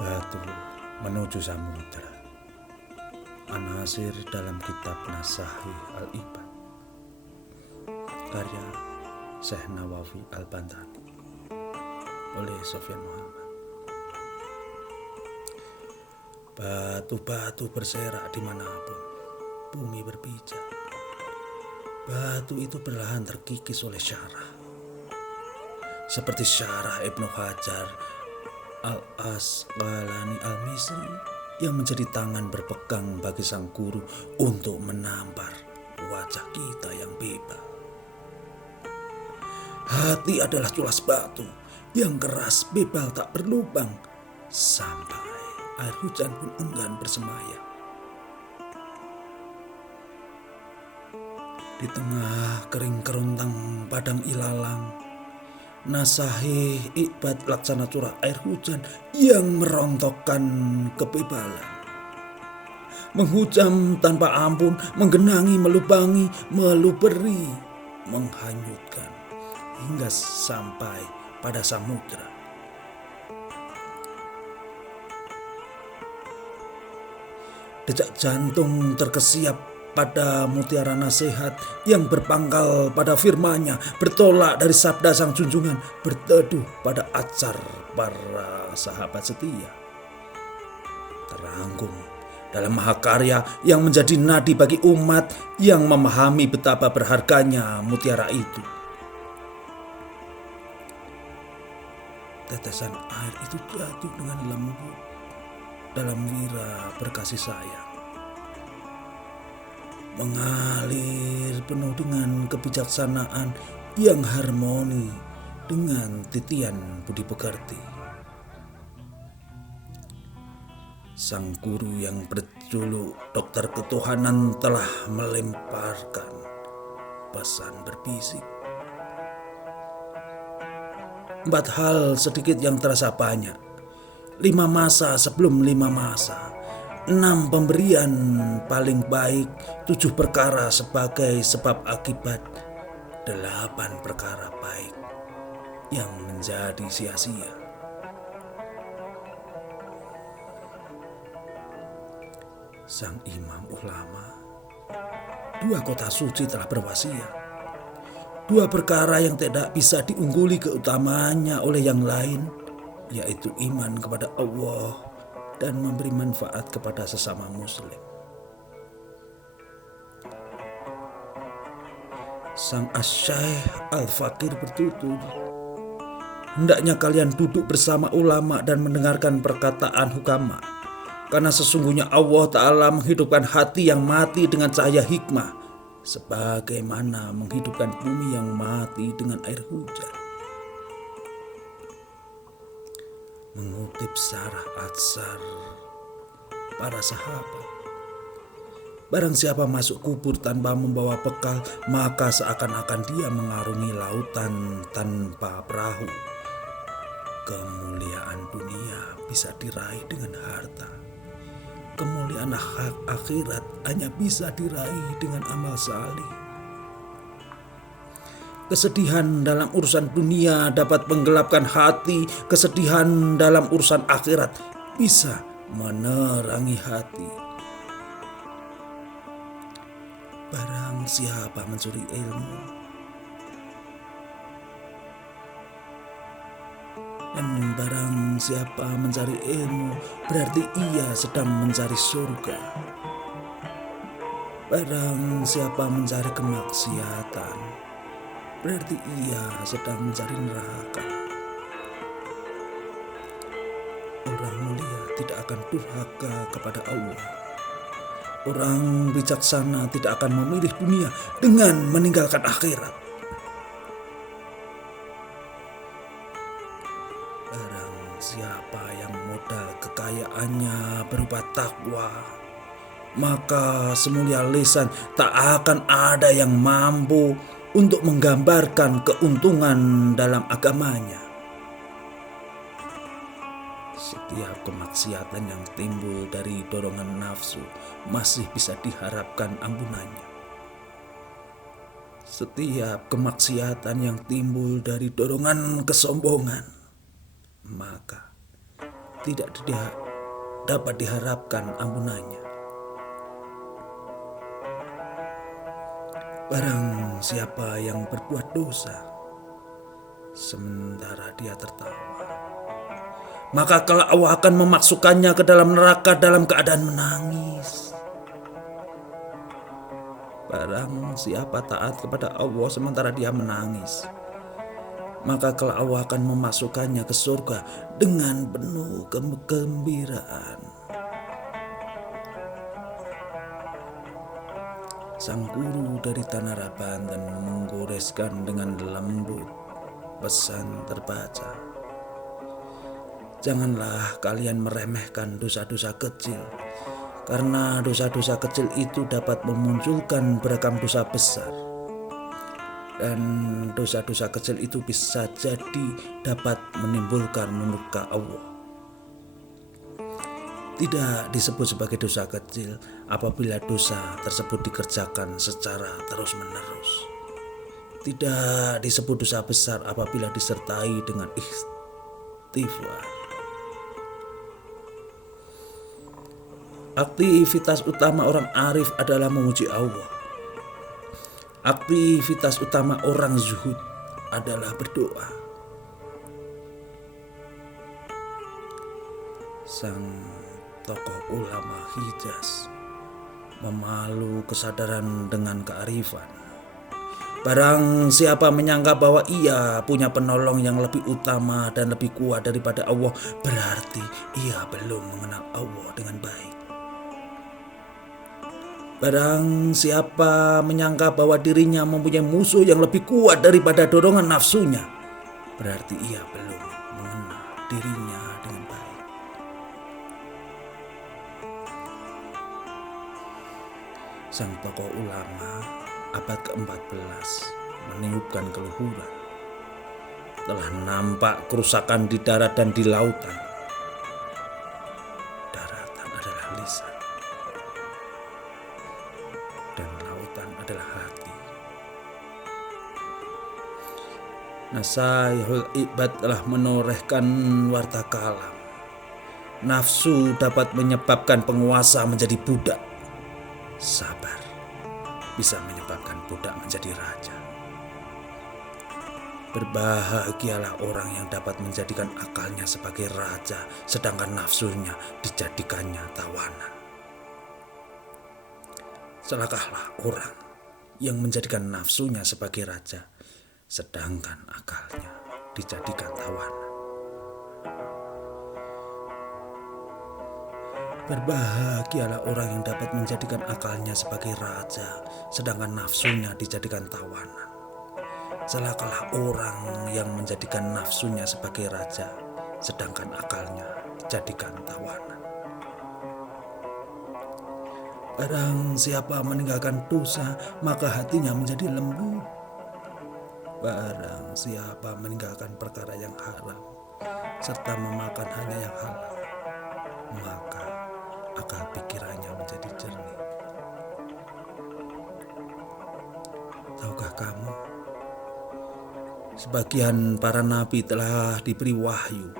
Batu menuju samudra. An-Nasir dalam kitab Nasahi Al-Ibad, karya Syekh Nawawi Al-Bantani oleh Sofyan Muhammad. Batu-batu berserak dimanapun bumi berpijak. Batu itu perlahan terkikis oleh syarah, seperti syarah Ibnu Hajar Al-Asqalani Al-Misri yang menjadi tangan berpegang bagi sang guru untuk menampar wajah kita yang bebal. Hati adalah culas batu yang keras, bebal, tak berlubang, sampai air hujan pun enggan bersemayam. Di tengah kering kerontang padang ilalang, Nasahi Ibad laksana curah air hujan yang merontokkan kebebalan. Menghujam tanpa ampun, menggenangi, melubangi, meluberi, menghanyutkan, hingga sampai pada samudra. Detak jantung terkesiap pada mutiara nasihat yang berpangkal pada firman-Nya, bertolak dari sabda sang junjungan, berteduh pada acar para sahabat setia. Terangkum dalam mahakarya yang menjadi nadi bagi umat yang memahami betapa berharganya mutiara itu. Tetesan air itu jatuh dengan lembut dalam wira berkasih sayang, mengalir penuh dengan kebijaksanaan yang harmoni dengan titian budi pekerti. Sang guru yang berjuluk dokter ketuhanan telah melemparkan pesan berbisik. 4 hal sedikit yang terasa banyak, 5 masa sebelum 5 masa, 6 pemberian paling baik, 7 perkara sebagai sebab akibat, 8 perkara baik yang menjadi sia-sia. Sang imam ulama 2 kota suci telah berwasiat, 2 perkara yang tidak bisa diungguli keutamaannya oleh yang lain, yaitu iman kepada Allah dan memberi manfaat kepada sesama muslim. Sang Asy-Syaikh Al-Fakir bertutur, hendaknya kalian duduk bersama ulama dan mendengarkan perkataan hukama, karena sesungguhnya Allah Ta'ala menghidupkan hati yang mati dengan cahaya hikmah, sebagaimana menghidupkan bumi yang mati dengan air hujan. Mengutip Sarah Atsar para sahabat, barang siapa masuk kubur tanpa membawa bekal, maka seakan-akan dia mengarungi lautan tanpa perahu. Kemuliaan dunia bisa diraih dengan harta, kemuliaan akhirat hanya bisa diraih dengan amal salih. Kesedihan dalam urusan dunia dapat menggelapkan hati, kesedihan dalam urusan akhirat bisa menerangi hati. Barang siapa mencuri ilmu dan barang siapa mencari ilmu, berarti ia sedang mencari surga. Barang siapa mencari kemaksiatan, berarti ia sedang mencari neraka. Orang mulia tidak akan durhaka kepada Allah. Orang bijaksana tidak akan memilih dunia dengan meninggalkan akhirat. Barang siapa yang modal kekayaannya berupa takwa, maka semulia lisan tak akan ada yang mampu untuk menggambarkan keuntungan dalam agamanya. Setiap kemaksiatan yang timbul dari dorongan nafsu masih bisa diharapkan ampunannya. Setiap kemaksiatan yang timbul dari dorongan kesombongan, maka tidak dapat diharapkan ampunannya. Barang siapa yang berbuat dosa, sementara dia tertawa, maka kelak Allah akan memasukkannya ke dalam neraka dalam keadaan menangis. Barang siapa taat kepada Allah sementara dia menangis, maka kelak Allah akan memasukkannya ke surga dengan penuh kegembiraan. Sang guru dari Tanah Banten menggoreskan dengan lembut pesan terbaca. Janganlah kalian meremehkan dosa-dosa kecil, karena dosa-dosa kecil itu dapat memunculkan beragam dosa besar. Dan dosa-dosa kecil itu bisa jadi dapat menimbulkan murka Allah. Tidak disebut sebagai dosa kecil apabila dosa tersebut dikerjakan secara terus-menerus. Tidak disebut dosa besar apabila disertai dengan istighfar. Aktivitas utama orang arif adalah memuji Allah. Aktivitas utama orang zuhud adalah berdoa. Sang tokoh ulama Hijaz memalu kesadaran dengan kearifan. Barang siapa menyangka bahwa ia punya penolong yang lebih utama dan lebih kuat daripada Allah, berarti ia belum mengenal Allah dengan baik. Barang siapa menyangka bahwa dirinya mempunyai musuh yang lebih kuat daripada dorongan nafsunya, berarti ia belum mengenal dirinya dengan baik. Sang tokoh ulama abad ke-14 meniupkan keluhuran. Telah nampak kerusakan di darat dan di lautan. Daratan adalah lisan, dan lautan adalah hati. Nasaihul Ibad telah menorehkan warta kalam. Nafsu dapat menyebabkan penguasa menjadi budak. Sabar bisa menyebabkan budak menjadi raja. Berbahagialah orang yang dapat menjadikan akalnya sebagai raja, sedangkan nafsunya dijadikannya tawanan. Celakalah orang yang menjadikan nafsunya sebagai raja, sedangkan akalnya dijadikan tawanan. Berbahagialah orang yang dapat menjadikan akalnya sebagai raja, sedangkan nafsunya dijadikan tawanan. Celakalah orang yang menjadikan nafsunya sebagai raja, sedangkan akalnya dijadikan tawanan. Barang siapa meninggalkan dosa, maka hatinya menjadi lembut. Barang siapa meninggalkan perkara yang haram, serta memakan hanya yang halal, maka akal pikirannya menjadi jernih. Tahukah kamu, sebagian para nabi telah diberi wahyu.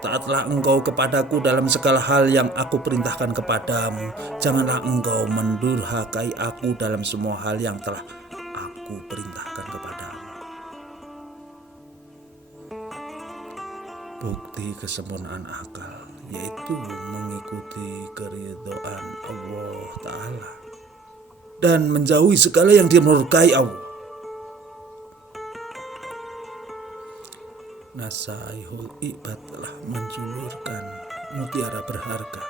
Taatlah engkau kepadaku dalam segala hal yang aku perintahkan kepadamu. Janganlah engkau mendurhakai aku dalam semua hal yang telah aku perintahkan kepadamu. Bukti kesempurnaan akal yaitu mengikuti keridhaan Allah Ta'ala dan menjauhi segala yang dimurkai Allah. Nasaihul Ibad telah menjulurkan mutiara berharga.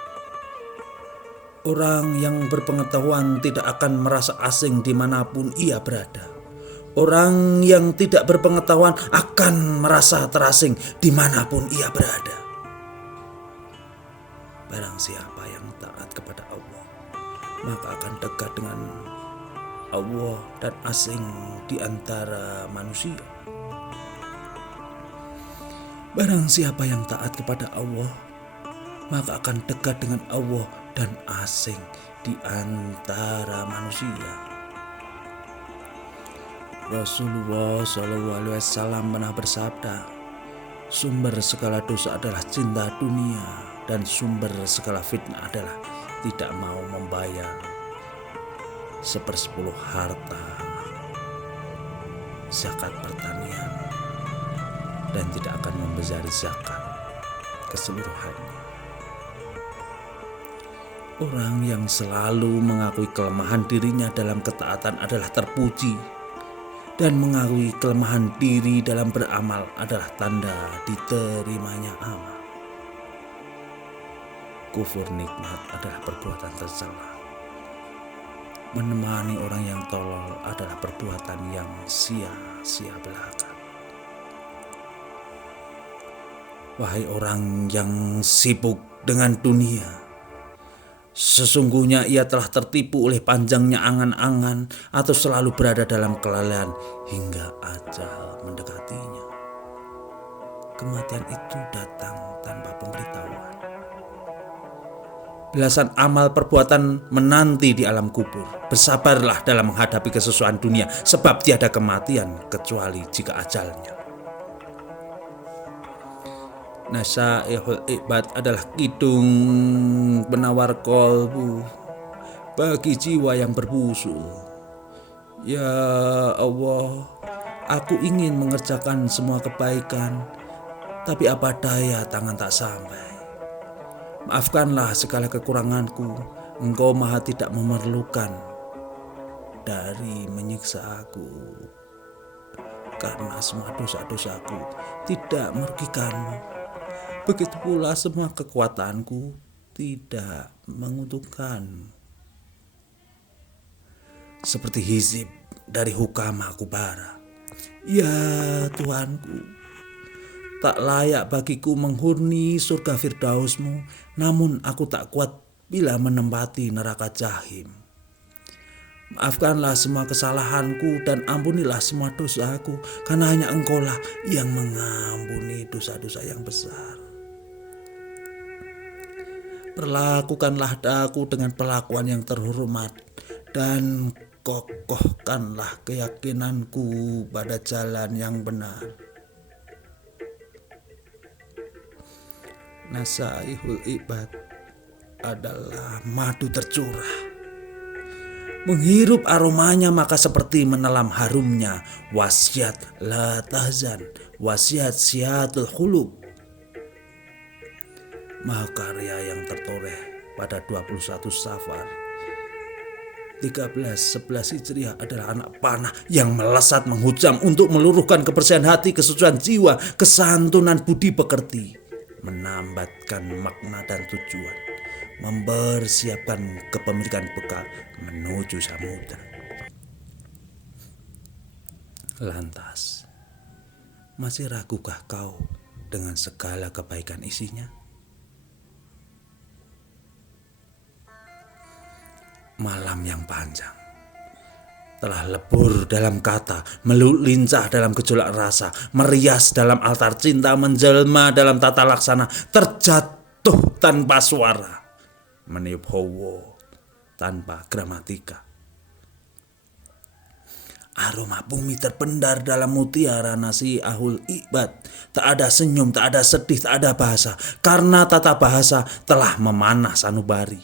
Orang yang berpengetahuan tidak akan merasa asing dimanapun ia berada. Orang yang tidak berpengetahuan akan merasa terasing dimanapun ia berada. Barang siapa yang taat kepada Allah, maka akan dekat dengan Allah dan asing di antara manusia. Barang siapa yang taat kepada Allah, maka akan dekat dengan Allah dan asing di antara manusia. Rasulullah SAW pernah bersabda, sumber segala dosa adalah cinta dunia. dan sumber segala fitnah adalah tidak mau membayar 1/10 harta zakat pertanian dan tidak akan membesar zakat keseluruhannya. Orang yang selalu mengakui kelemahan dirinya dalam ketaatan adalah terpuji, dan mengakui kelemahan diri dalam beramal adalah tanda diterimanya amal. Kufur nikmat adalah perbuatan tercela. Menemani orang yang tolol adalah perbuatan yang sia-sia belaka. Wahai orang yang sibuk dengan dunia, sesungguhnya ia telah tertipu oleh panjangnya angan-angan atau selalu berada dalam kelalaian hingga ajal mendekatinya. Kematian itu datang tanpa pemberitahuan. Belasan amal perbuatan menanti di alam kubur. Bersabarlah dalam menghadapi kesesuaian dunia, sebab tiada kematian kecuali jika ajalnya. Nasaihul ibad adalah kidung penawar kolbu bagi jiwa yang berbusul. Ya Allah, aku ingin mengerjakan semua kebaikan, tapi apa daya tangan tak sampai. Maafkanlah segala kekuranganku, Engkau maha tidak memerlukan dari menyiksa aku. Karena semua dosa-dosaku tidak merugikanmu, begitu pula semua kekuatanku tidak menguntungkan. Seperti hizib dari hukama kubara. Ya Tuhanku, tak layak bagiku menghuni surga firdausmu, namun aku tak kuat bila menempati neraka jahim. Maafkanlah semua kesalahanku dan ampunilah semua dosaku, karena hanya Engkaulah yang mengampuni dosa-dosa yang besar. Perlakukanlah aku dengan perlakuan yang terhormat dan kokohkanlah keyakinanku pada jalan yang benar. Nasaihul ibad adalah madu tercurah. Menghirup aromanya maka seperti menelam harumnya wasiat la tahzan, wasiat siatul khulub. Mahakarya yang tertoreh pada 21 Safar 1311 Hijriah adalah anak panah yang melesat menghujam untuk meluruhkan kebersihan hati, kesucian jiwa, kesantunan budi pekerti, menambatkan makna dan tujuan, mempersiapkan kepemilikan bekal menuju samudra. Lantas, masih ragukah kau dengan segala kebaikan isinya? Malam yang panjang telah lebur dalam kata, melincah dalam gejolak rasa, merias dalam altar cinta, menjelma dalam tata laksana, terjatuh tanpa suara, meniup hawa tanpa gramatika. Aroma bumi terpendar dalam mutiara nasaihul ibad. Tak ada senyum, tak ada sedih, tak ada bahasa, karena tata bahasa telah memanah sanubari.